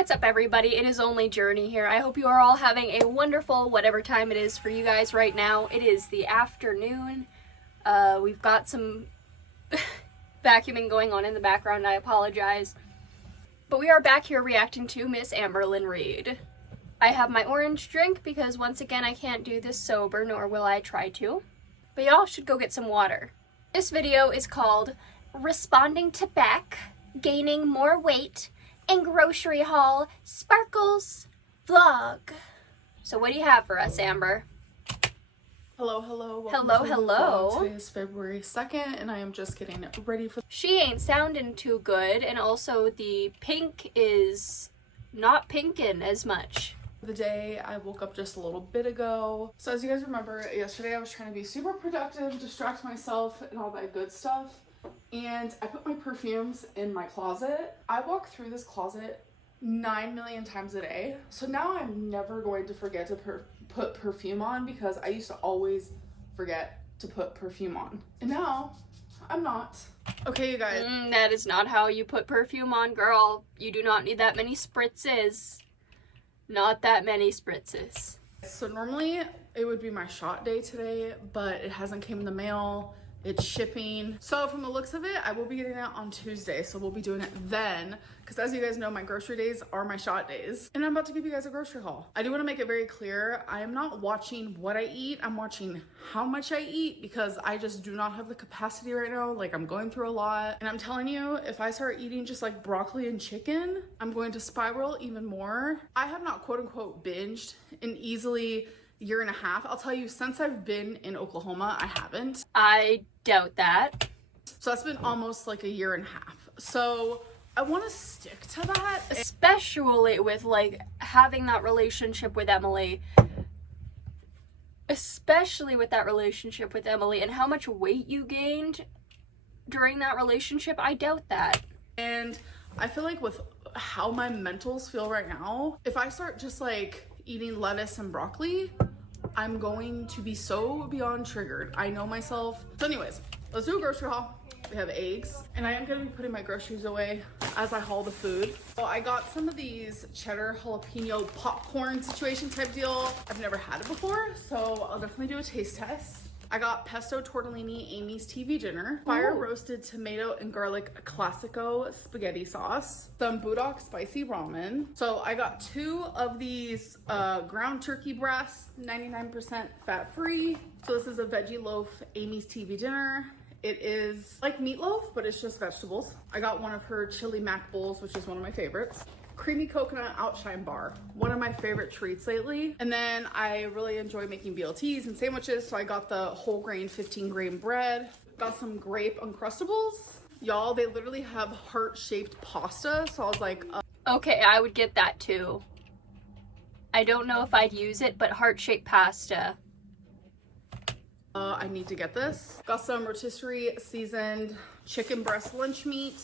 What's up, everybody? It is only Journey here. I hope you are all having a wonderful whatever time it is for you guys right now. It is the afternoon. We've got some vacuuming going on in the background. I apologize. But we are back here reacting to Miss Amberlynn read. I have my orange drink because once again I can't do this sober, nor will I try to. But y'all should go get some water. This video is called Responding to Beck, Gaining More Weight, and Grocery Haul Sparkles Vlog. So what do you have for us, Amber? Hello, hello. Hello. Today is February 2nd, and I am just getting ready for... She ain't sounding too good, and also the pink is not pinkin' as much. the day. I woke up just a little bit ago. So as you guys remember, yesterday I was trying to be super productive, distract myself, and all that good stuff. And I put my perfumes in my closet. I walk through this closet 9 million times a day. So now I'm never going to forget to put perfume on, because I used to always forget to put perfume on. And now I'm not. Okay, you guys. That is not how you put perfume on, girl. You do not need that many spritzes. Not that many spritzes. So normally it would be my shot day today, but it hasn't came in the mail. It's shipping. So from the looks of it, I will be getting it on Tuesday. So we'll be doing it then. Because as you guys know, my grocery days are my shot days. And I'm about to give you guys a grocery haul. I do want to make it very clear. I am not watching what I eat. I'm watching how much I eat, because I just do not have the capacity right now. Like, I'm going through a lot. And I'm telling you, if I start eating just like broccoli and chicken, I'm going to spiral even more. I have not quote unquote binged in easily year and a half. I'll tell you, since I've been in Oklahoma, I haven't. I doubt that. So that's been almost like a year and a half. So I want to stick to that. Especially with like having that relationship with Emily. Especially with that relationship with Emily and how much weight you gained during that relationship. I doubt that. And I feel like with how my mentals feel right now, if I start just like eating lettuce and broccoli, I'm going to be so beyond triggered. I know myself. So anyways, let's do a grocery haul. We have eggs, and I am going to be putting my groceries away as I haul the food. So I got some of these cheddar jalapeno popcorn situation type deal. I've never had it before, so I'll definitely do a taste test. I got pesto tortellini Amy's TV dinner, fire roasted tomato and garlic classico spaghetti sauce, some Budok spicy ramen. So I got 2 of these ground turkey breasts, 99% fat free. So this is a veggie loaf Amy's TV dinner. It is like meatloaf, but it's just vegetables. I got one of her chili mac bowls, which is one of my favorites. Creamy coconut outshine bar, one of my favorite treats lately. And then I really enjoy making BLTs and sandwiches, so I got the whole grain 15 grain bread. Got some grape Uncrustables. Y'all, they literally have heart-shaped pasta, so I was like, okay, I would get that too. I don't know if I'd use it, but heart-shaped pasta. I need to get this. Got some rotisserie seasoned chicken breast lunch meat,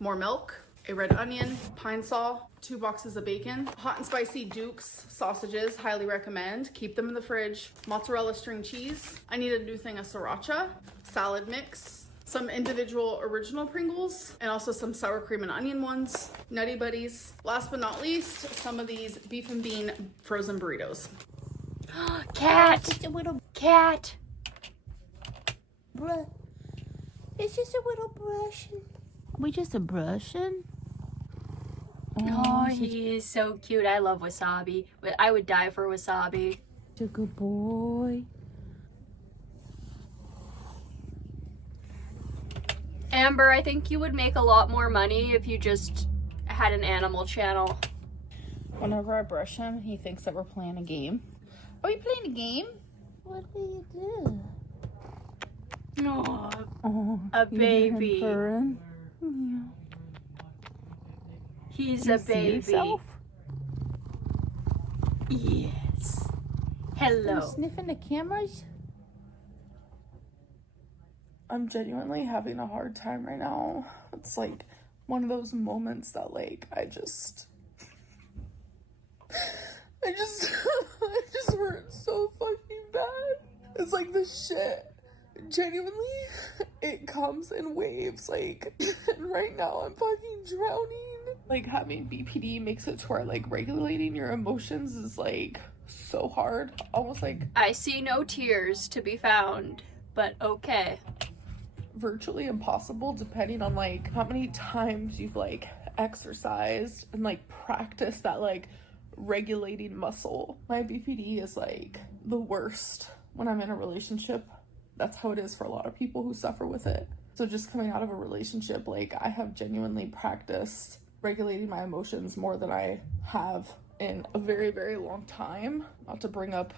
more milk, a red onion, pine saw, 2 boxes of bacon, hot and spicy Duke's sausages, highly recommend. Keep them in the fridge. Mozzarella string cheese. I need a new thing of sriracha, salad mix, some individual original Pringles, and also some sour cream and onion ones, Nutty Buddies. Last but not least, some of these beef and bean frozen burritos. Cat! Just a little Cat! brush. It's just a little brushing. We just a brushing? Oh, he is so cute. I love wasabi. I would die for wasabi. Such a good boy. Amber, I think you would make a lot more money if you just had an animal channel. Whenever I brush him, he thinks that we're playing a game. Are we playing a game? What do you do? Oh, Oh, a baby. Yeah. He's You a see baby. yourself? Yes. You Hello. sniffing the cameras? I'm genuinely having a hard time right now. It's like one of those moments that like I just I just hurt so fucking bad. It's like this shit. Genuinely, it comes in waves. Like, and right now I'm fucking drowning. Like, having BPD makes it to where, like, regulating your emotions is, like, so hard. Almost, like... I see no tears to be found, but okay. Virtually impossible, depending on, like, how many times you've, like, exercised and, like, practiced that, like, regulating muscle. My BPD is, like, the worst when I'm in a relationship. That's how it is for a lot of people who suffer with it. So just coming out of a relationship, like, I have genuinely practiced regulating my emotions more than I have in a very, very long time. Not to bring up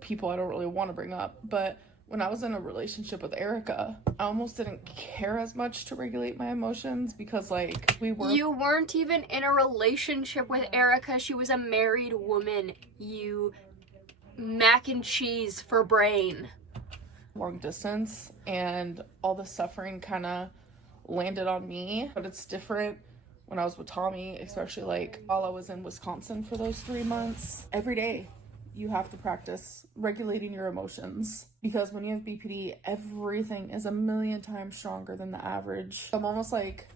people I don't really want to bring up, but when I was in a relationship with Erica, I almost didn't care as much to regulate my emotions because, like, You weren't even in a relationship with Erica. She was a married woman. You mac and cheese for brain. Long distance, and all the suffering kind of landed on me. But it's different when I was with Tommy, especially, like, while I was in Wisconsin for those 3 months. Every day you have to practice regulating your emotions, because when you have BPD, everything is a million times stronger than the average. I'm almost, like,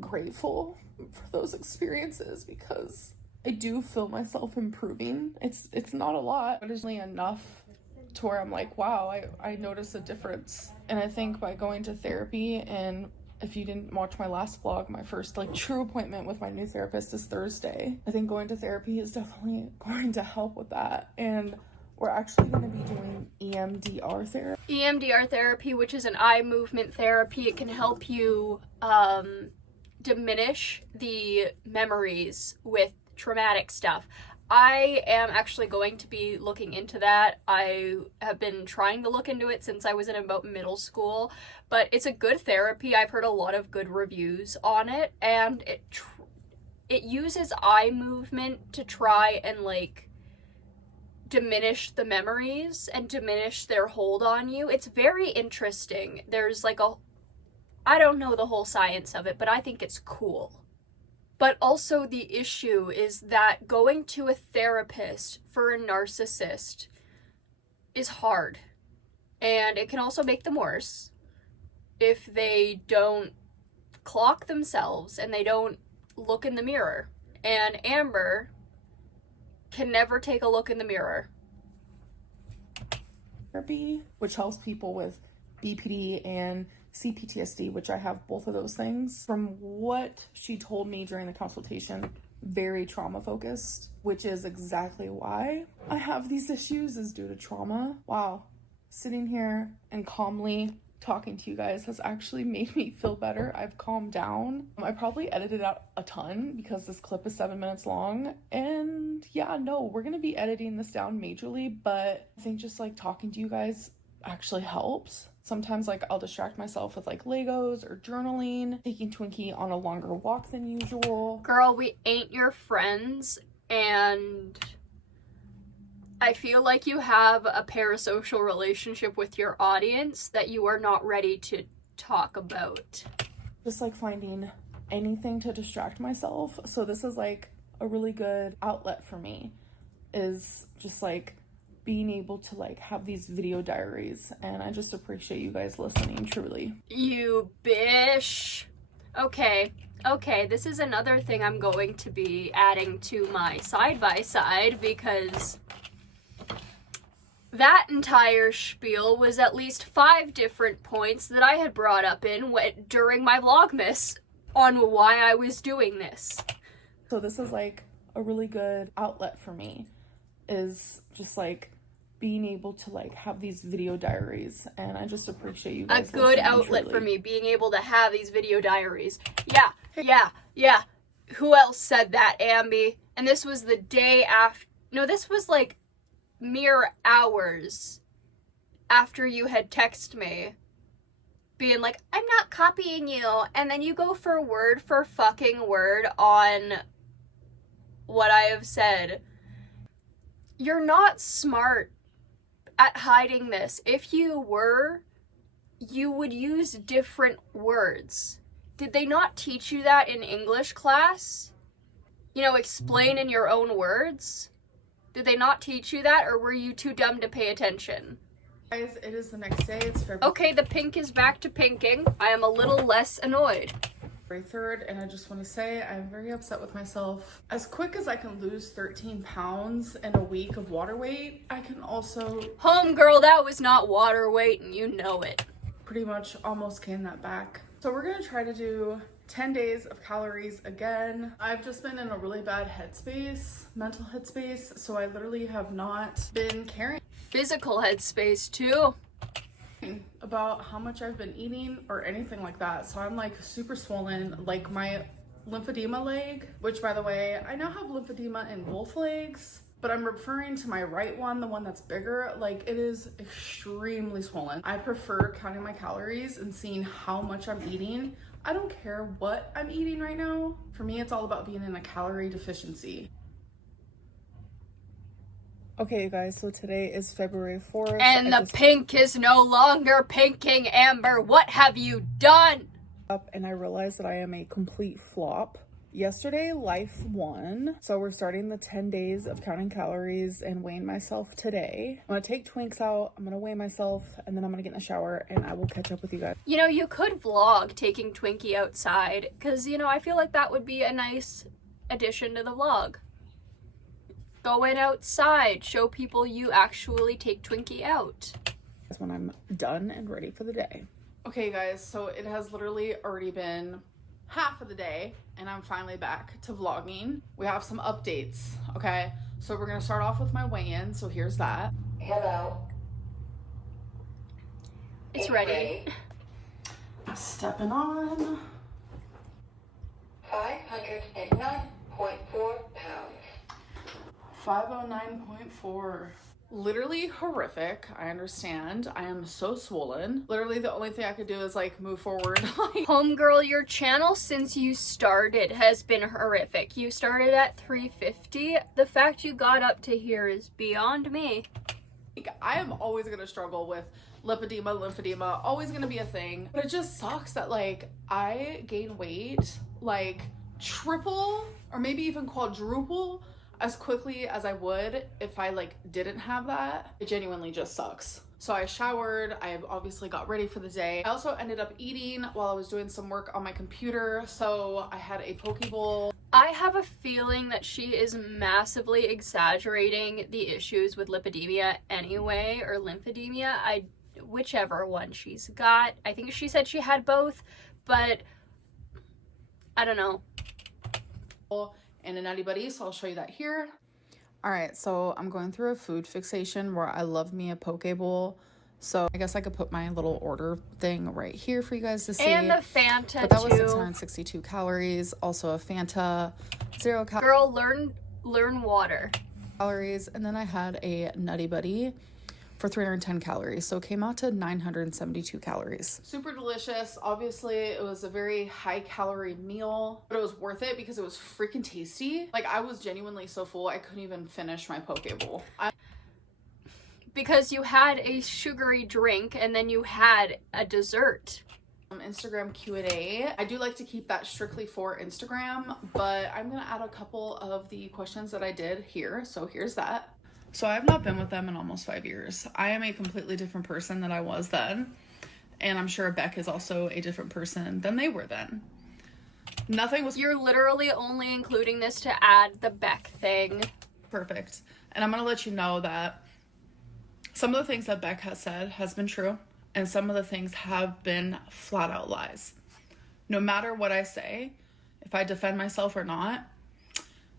grateful for those experiences because I do feel myself improving. It's not a lot, but it's only enough to where I'm like, wow, I notice a difference. And I think by going to therapy, and if you didn't watch my last vlog, my first, like, true appointment with my new therapist is Thursday. I think going to therapy is definitely going to help with that. And we're actually going to be doing EMDR therapy. EMDR therapy, which is an eye movement therapy. It can help you diminish the memories with traumatic stuff. I am actually going to be looking into that. I have been trying to look into it since I was in about middle school, but it's a good therapy. I've heard a lot of good reviews on it, and it uses eye movement to try and, like, diminish the memories and diminish their hold on you. It's very interesting. There's, like, I don't know the whole science of it, but I think it's cool. But also the issue is that going to a therapist for a narcissist is hard. And it can also make them worse if they don't clock themselves and they don't look in the mirror. And Amber can never take a look in the mirror. Therapy, which helps people with BPD and CPTSD, which I have both of those things. From what she told me during the consultation, very trauma focused, which is exactly why I have these issues, is due to trauma. Wow. Sitting here and calmly talking to you guys has actually made me feel better. I've calmed down. I probably edited out a ton because this clip is 7 minutes long. And yeah, no, we're going to be editing this down majorly, but I think just, like, talking to you guys actually helps. Sometimes, like, I'll distract myself with, like, Legos or journaling, taking Twinkie on a longer walk than usual. Girl, we ain't your friends, and I feel like you have a parasocial relationship with your audience that you are not ready to talk about. Just, like, finding anything to distract myself. So this is, like, a really good outlet for me, is just, like, being able to, like, have these video diaries, and I just appreciate you guys listening, truly. You bish. Okay, this is another thing I'm going to be adding to my side-by-side, because that entire spiel was at least 5 different points that I had brought up during my Vlogmas on why I was doing this. So this is, like, a really good outlet for me, is just, like, being able to, like, have these video diaries, and I just appreciate you guys. A good outlet for me, being able to have these video diaries. Yeah. Who else said that, Amby? And this was the day after. No, this was, like, mere hours after you had texted me, being like, I'm not copying you, and then you go for fucking word on what I have said. You're not smart at hiding this. If you were, you would use different words. Did they not teach you that in English class? You know, explain in your own words? Did they not teach you that, or were you too dumb to pay attention? Guys, it is the next day. It's February. Okay, the pink is back to pinking. I am a little less annoyed. 3rd, and I just want to say I'm very upset with myself. As quick as I can lose 13 pounds in a week of water weight, I can also... Homegirl, that was not water weight, and you know it. Pretty much almost gain that back. So we're gonna try to do 10 days of calories again. I've just been in a really bad headspace, mental headspace, so I literally have not been caring Physical headspace too. about how much I've been eating or anything like that. So I'm like super swollen, like my lymphedema leg, which by the way, I now have lymphedema in both legs, but I'm referring to my right one, the one that's bigger. Like, it is extremely swollen. I prefer counting my calories and seeing how much I'm eating. I don't care what I'm eating right now. For me, it's all about being in a calorie deficiency. Okay, you guys, so today is February 4th. And the pink is no longer pinking, Amber. What have you done? Up and I realized that I am a complete flop. Yesterday, life won. So we're starting the 10 days of counting calories and weighing myself today. I'm gonna take Twinks out, I'm gonna weigh myself, and then I'm gonna get in the shower and I will catch up with you guys. You know, you could vlog taking Twinkie outside, because, you know, I feel like that would be a nice addition to the vlog. Go in outside, show people you actually take Twinkie out. That's when I'm done and ready for the day. Okay, guys, so it has literally already been half of the day and I'm finally back to vlogging. We have some updates, okay? So we're gonna start off with my weigh-in, so here's that. Hello. It's ready. Stepping on. 509.4 pounds. 509.4. Literally horrific. I understand. I am so swollen. Literally the only thing I could do is like move forward. Homegirl, your channel since you started has been horrific. You started at 350. The fact you got up to here is beyond me. I am always gonna struggle with lymphedema, always gonna be a thing. But it just sucks that like I gain weight like triple or maybe even quadruple as quickly as I would if I like didn't have that. It genuinely just sucks. So I showered, I obviously got ready for the day. I also ended up eating while I was doing some work on my computer. So I had a poke bowl. I have a feeling that she is massively exaggerating the issues with lipidemia anyway, or lymphedemia, whichever one she's got. I think she said she had both, but I don't know. And a Nutty Buddy, so I'll show you that here. All right, so I'm going through a food fixation where I love me a poke bowl. So I guess I could put my little order thing right here for you guys to see. And the Fanta but that was too. 662 calories. Also a Fanta, 0 calories. Girl, learn water. Calories, and then I had a Nutty Buddy for 310 calories, so it came out to 972 calories. Super delicious. Obviously it was a very high calorie meal, but it was worth it because it was freaking tasty. Like, I was genuinely so full I couldn't even finish my poke bowl. Because you had a sugary drink and then you had a dessert. Instagram Q&A. I do like to keep that strictly for Instagram, but I'm gonna add a couple of the questions that I did here, so here's that. So I have not been with them in almost 5 years. I am a completely different person than I was then. And I'm sure Beck is also a different person than they were then. Nothing was... You're literally only including this to add the Beck thing. Perfect. And I'm going to let you know that some of the things that Beck has said has been true. And some of the things have been flat out lies. No matter what I say, if I defend myself or not,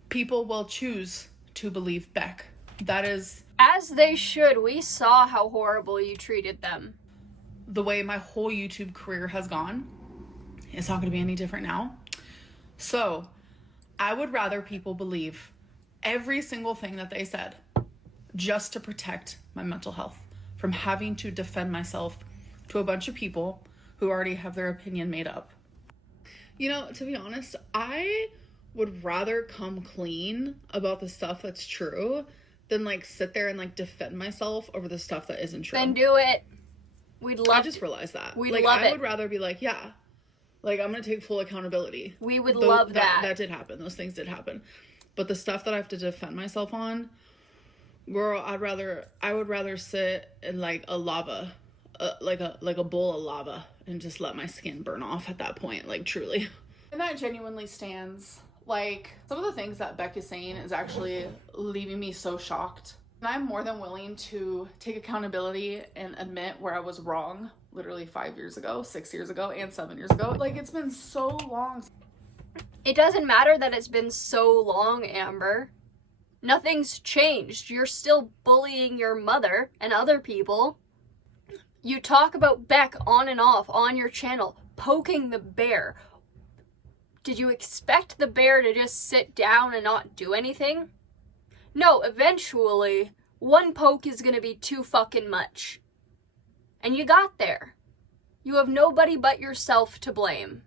people will choose to believe Beck. That is... As they should. We saw how horrible you treated them. The way my whole YouTube career has gone, it's not going to be any different now. So, I would rather people believe every single thing that they said just to protect my mental health from having to defend myself to a bunch of people who already have their opinion made up. You know, to be honest, I would rather come clean about the stuff that's true than like sit there and like defend myself over the stuff that isn't true. Then do it. We'd love I just realized that. We'd like, love I it. would rather be like, yeah, like I'm gonna take full accountability. We would love that. That did happen. Those things did happen. But the stuff that I have to defend myself on, girl, I would rather sit in like a lava, like a bowl of lava, and just let my skin burn off at that point. Like, truly. And that genuinely stands. Like, some of the things that Beck is saying is actually leaving me so shocked. And I'm more than willing to take accountability and admit where I was wrong literally 5 years ago, 6 years ago, and 7 years ago. Like, it's been so long. It doesn't matter that it's been so long, Amber. Nothing's changed. You're still bullying your mother and other people. You talk about Beck on and off on your channel, poking the bear. Did you expect the bear to just sit down and not do anything? No, eventually, one poke is gonna be too fucking much. And you got there. You have nobody but yourself to blame.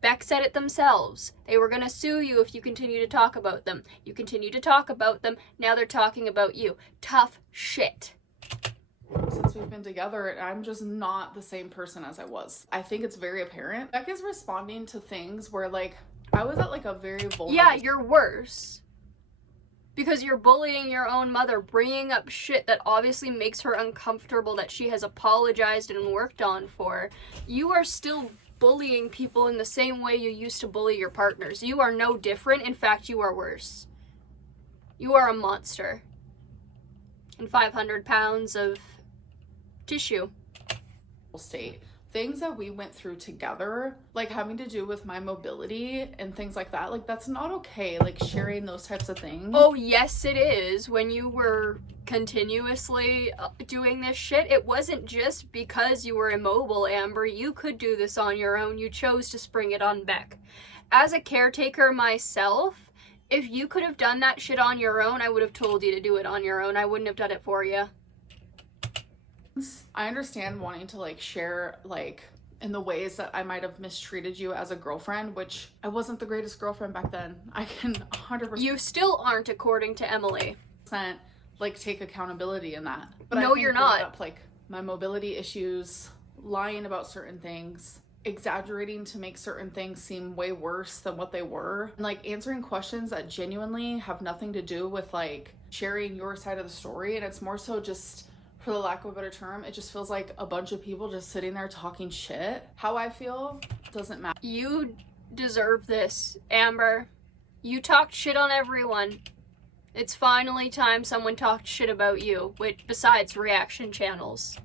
Beck said it themselves. They were gonna sue you if you continue to talk about them. You continue to talk about them, now they're talking about you. Tough shit. Since we've been together, I'm just not the same person as I was. I think it's very apparent. Beck is responding to things where, like, I was at, like, a very vulnerable... Yeah, you're worse. Because you're bullying your own mother, bringing up shit that obviously makes her uncomfortable, that she has apologized and worked on for. You are still bullying people in the same way you used to bully your partners. You are no different. In fact, you are worse. You are a monster. And 500 pounds of tissue. State. Things that we went through together, like having to do with my mobility and things like that, like, that's not okay, like, sharing those types of things. Oh, yes, it is. When you were continuously doing this shit, it wasn't just because you were immobile, Amber. You could do this on your own. You chose to spring it on Beck. As a caretaker myself, if you could have done that shit on your own, I would have told you to do it on your own. I wouldn't have done it for you. I understand wanting to, like, share, like, in the ways that I might have mistreated you as a girlfriend, which I wasn't the greatest girlfriend back then. I can 100%... You still aren't, according to Emily. Like, take accountability in that. But no, you're not. Up, like, my mobility issues, lying about certain things, exaggerating to make certain things seem way worse than what they were, and, like, answering questions that genuinely have nothing to do with, like, sharing your side of the story, and it's more so just... for the lack of a better term, it just feels like a bunch of people just sitting there talking shit. How I feel doesn't matter. You deserve this, Amber. You talked shit on everyone. It's finally time someone talked shit about you, besides reaction channels.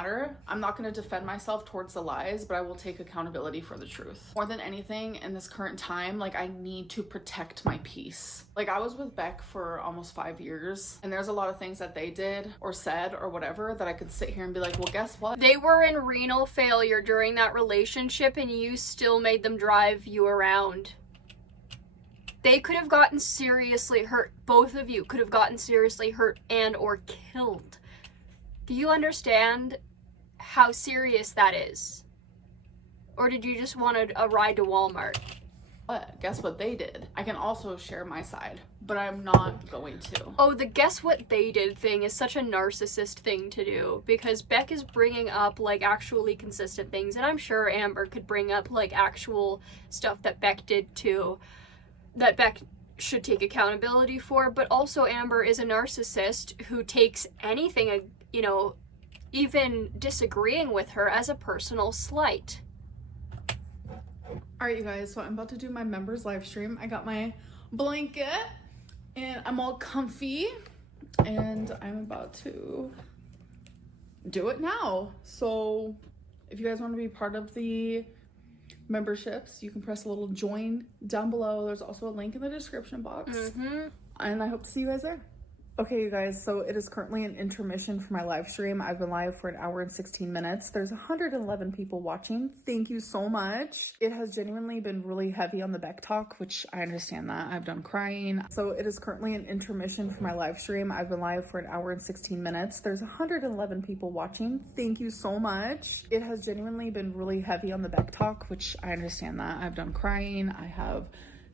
I'm not going to defend myself towards the lies, but I will take accountability for the truth. More than anything in this current time, like, I need to protect my peace. Like, I was with Beck for almost 5 years, and there's a lot of things that they did or said or whatever that I could sit here and be like, well, guess what? They were in renal failure during that relationship, and you still made them drive you around. They could have gotten seriously hurt. Both of you could have gotten seriously hurt and or killed. Do you understand how serious that is? Or did you just want a ride to Walmart? But guess what they did? I can also share my side, but I'm not going to. Oh, the guess what they did thing is such a narcissist thing to do, because Beck is bringing up, like, actually consistent things, and I'm sure Amber could bring up, like, actual stuff that Beck did too, that Beck should take accountability for. But also Amber is a narcissist who takes anything, you know, even disagreeing with her, as a personal slight. Alright, you guys, so I'm about to do my members live stream. I got my blanket and I'm all comfy and I'm about to do it now. So if you guys want to be part of the memberships, you can press a little join down below. There's also a link in the description box. And I hope to see you guys there. Okay, you guys, so it is currently an intermission for my live stream. I've been live for 1 hour and 16 minutes. There's 111 people watching. Thank you so much. It has genuinely been really heavy on the Beck talk, which I understand that. I've done crying. So it is currently an intermission for my live stream. I've been live for 1 hour and 16 minutes. There's 111 people watching. Thank you so much. It has genuinely been really heavy on the Beck talk, which I understand that. I've done crying. I have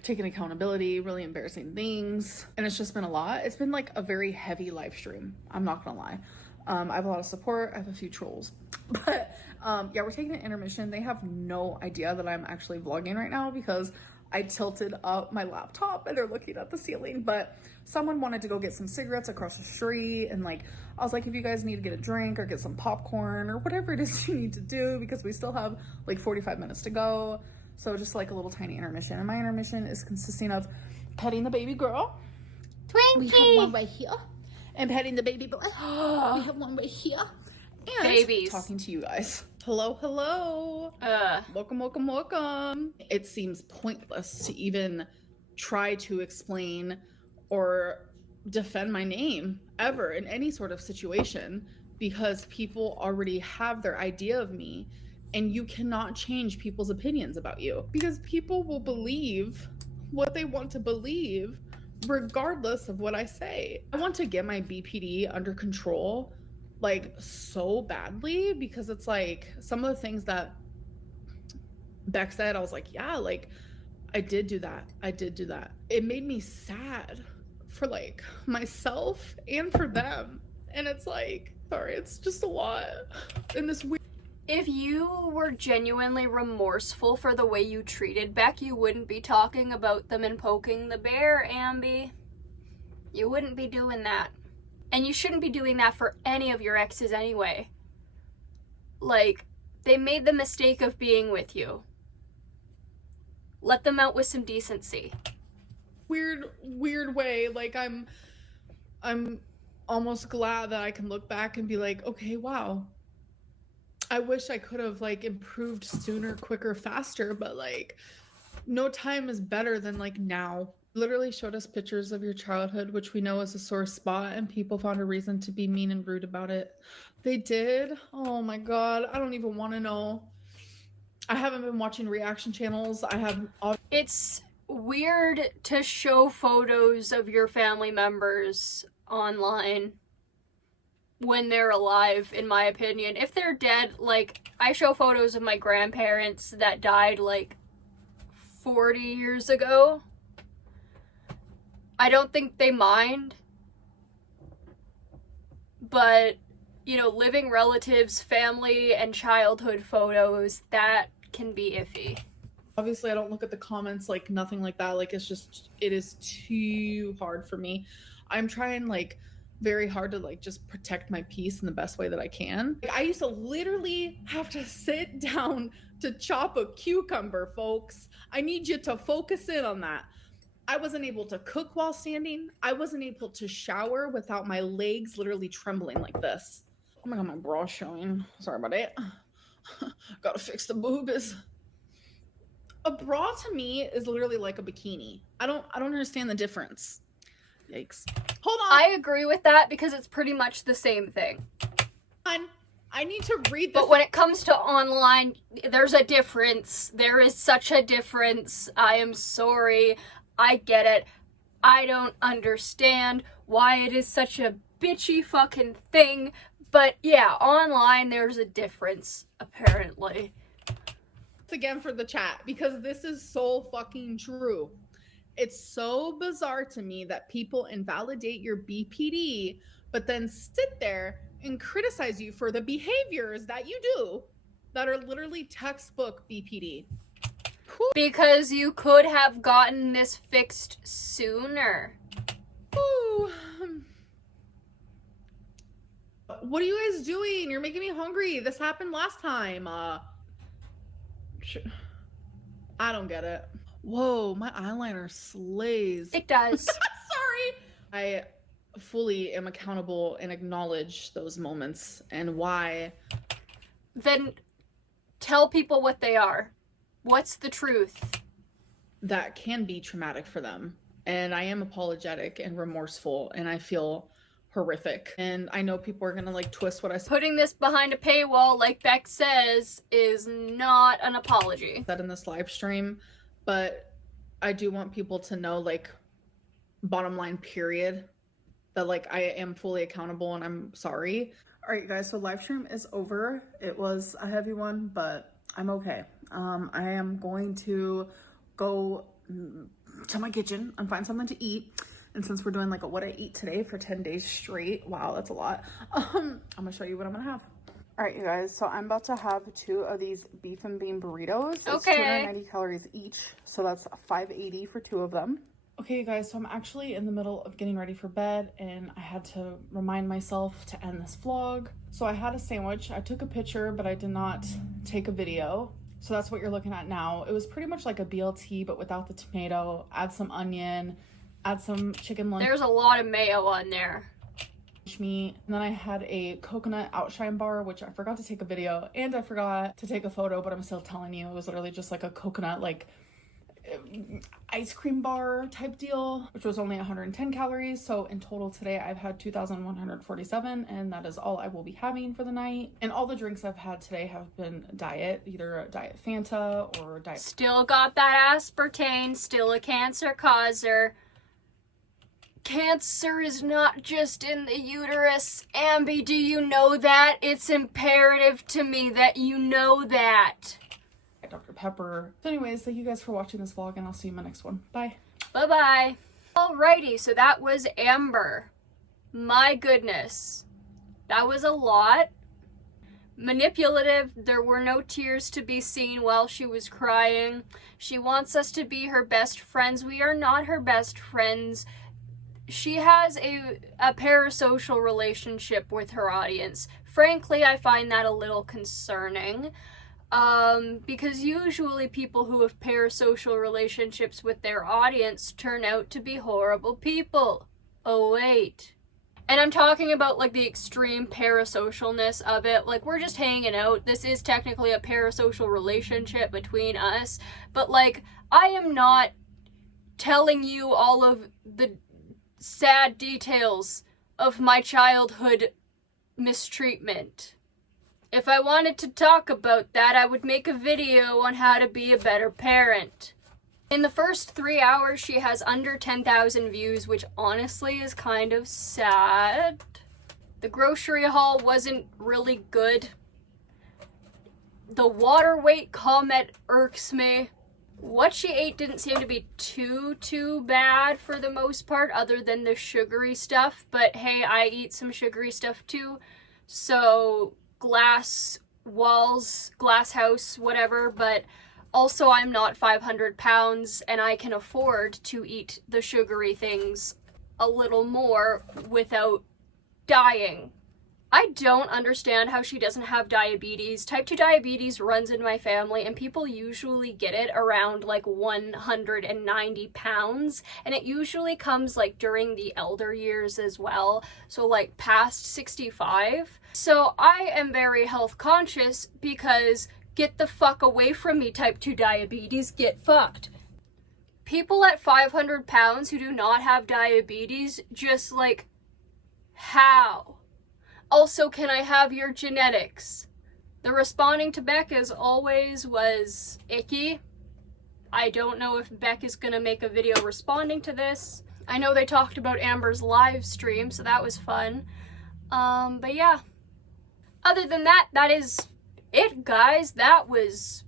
taken accountability, really embarrassing things, and it's just been a lot. It's been like a very heavy live stream, I'm not gonna lie. I have a lot of support, I have a few trolls, but yeah, we're taking an intermission. They have no idea that I'm actually vlogging right now because I tilted up my laptop and they're looking at the ceiling. But someone wanted to go get some cigarettes across the street, and like, I was like, if you guys need to get a drink or get some popcorn or whatever it is you need to do, because we still have like 45 minutes to go. So just like a little tiny intermission. And my intermission is consisting of petting the baby girl. Twinkie! We have one right here. And petting the baby boy. We have one right here. And Babies. talking to you guys. Hello, hello. Welcome, welcome, welcome. It seems pointless to even try to explain or defend my name ever in any sort of situation, because people already have their idea of me, and you cannot change people's opinions about you, because people will believe what they want to believe regardless of what I say. I want to get my BPD under control like so badly, because it's like some of the things that Beck said, I was like, yeah, like I did do that. It made me sad for like myself and for them. And it's like, sorry, it's just a lot. And this weird. If you were genuinely remorseful for the way you treated Beck, you wouldn't be talking about them and poking the bear, Amby. You wouldn't be doing that. And you shouldn't be doing that for any of your exes anyway. Like, they made the mistake of being with you. Let them out with some decency. Weird way. Like I'm almost glad that I can look back and be like, okay, wow. I wish I could have like improved sooner, quicker, faster, but like no time is better than like now. Literally showed us pictures of your childhood, which we know is a sore spot, and people found a reason to be mean and rude about it. They did? Oh my God. I don't even want to know. I haven't been watching reaction channels. It's weird to show photos of your family members online when they're alive, in my opinion. If they're dead, like, I show photos of my grandparents that died like 40 years ago. I don't think they mind. But, you know, living relatives, family, and childhood photos, that can be iffy. Obviously, I don't look at the comments, like, nothing like that. Like, it's just, it is too hard for me. I'm trying, like, very hard to, like, just protect my peace in the best way that I can. Like, I used to literally have to sit down to chop a cucumber, folks. I need you to focus in on that. I wasn't able to cook while standing. I wasn't able to shower without my legs literally trembling like this. Oh my God, my bra showing. Sorry about it. Gotta fix the boobies. A bra to me is literally like a bikini. I don't understand the difference. Yikes. Hold on. I agree with that because it's pretty much the same thing. I need to read this. But when it comes to online, there's a difference. There is such a difference. I am sorry. I get it. I don't understand why it is such a bitchy fucking thing. But yeah, online there's a difference, apparently. Again for the chat, because this is so fucking true. It's so bizarre to me that people invalidate your BPD, but then sit there and criticize you for the behaviors that you do that are literally textbook BPD. Because you could have gotten this fixed sooner. Ooh. What are you guys doing? You're making me hungry. This happened last time. I don't get it. Whoa, my eyeliner slays. It does. Sorry. I fully am accountable and acknowledge those moments and why. Then tell people what they are. What's the truth? That can be traumatic for them. And I am apologetic and remorseful, and I feel horrific. And I know people are gonna like twist what I said. Putting this behind a paywall, like Beck says, is not an apology. Said in this live stream, but I do want people to know, like, bottom line period, that like I am fully accountable and I'm sorry. All right, guys, so live stream is over. It was a heavy one, but I'm okay. I am going to go to my kitchen and find something to eat. And since we're doing like a what I eat today for 10 days straight, wow, that's a lot. I'm gonna show you what I'm gonna have. All right, you guys, so I'm about to have 2 of these beef and bean burritos. It's okay. 290 calories each, so that's 580 for 2 of them. Okay, you guys, so I'm actually in the middle of getting ready for bed, and I had to remind myself to end this vlog. So I had a sandwich. I took a picture, but I did not take a video. So that's what you're looking at now. It was pretty much like a BLT, but without the tomato. Add some onion, add some chicken lunch. There's a lot of mayo on there. Meat. And then I had a coconut outshine bar, which I forgot to take a video and I forgot to take a photo, but I'm still telling you, it was literally just like a coconut like ice cream bar type deal, which was only 110 calories. So in total today I've had 2,147, and that is all I will be having for the night. And all the drinks I've had today have been diet, either a diet Fanta or diet. Still got that aspartame, still a cancer causer. Cancer is not just in the uterus. Ambi, do you know that? It's imperative to me that you know that. Dr. Pepper. So anyways, thank you guys for watching this vlog, and I'll see you in my next one. Bye. Bye-bye. Alrighty, so that was Amber. My goodness. That was a lot. Manipulative. There were no tears to be seen while she was crying. She wants us to be her best friends. We are not her best friends. She has a parasocial relationship with her audience. Frankly, I find that a little concerning. Because usually people who have parasocial relationships with their audience turn out to be horrible people. Oh, wait. And I'm talking about, like, the extreme parasocialness of it. Like, we're just hanging out. This is technically a parasocial relationship between us. But, like, I am not telling you all of the sad details of my childhood mistreatment. If I wanted to talk about that, I would make a video on how to be a better parent. In the first 3 hours, she has under 10,000 views, which honestly is kind of sad. The grocery haul wasn't really good. The water weight comment irks me. What she ate didn't seem to be too bad for the most part, other than the sugary stuff. But hey, I eat some sugary stuff too. So glass walls, glass house, whatever. But also I'm not 500 pounds and I can afford to eat the sugary things a little more without dying. I don't understand how she doesn't have diabetes. Type 2 diabetes runs in my family, and people usually get it around like 190 pounds. And it usually comes like during the elder years as well. So like past 65. So I am very health conscious because get the fuck away from me, type 2 diabetes, get fucked. People at 500 pounds who do not have diabetes, just like, how? Also, can I have your genetics? The responding to Beck, as always, was icky. I don't know if Beck is gonna make a video responding to this. I know they talked about Amber's live stream, so that was fun. But yeah. Other than that, that is it, guys. That was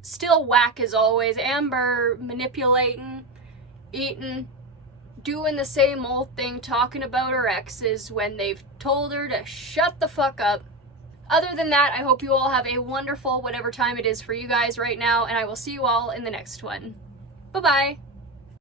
still whack as always. Amber manipulating, eating, doing the same old thing, talking about her exes when they've told her to shut the fuck up. Other than that, I hope you all have a wonderful whatever time it is for you guys right now, and I will see you all in the next one. Bye-bye.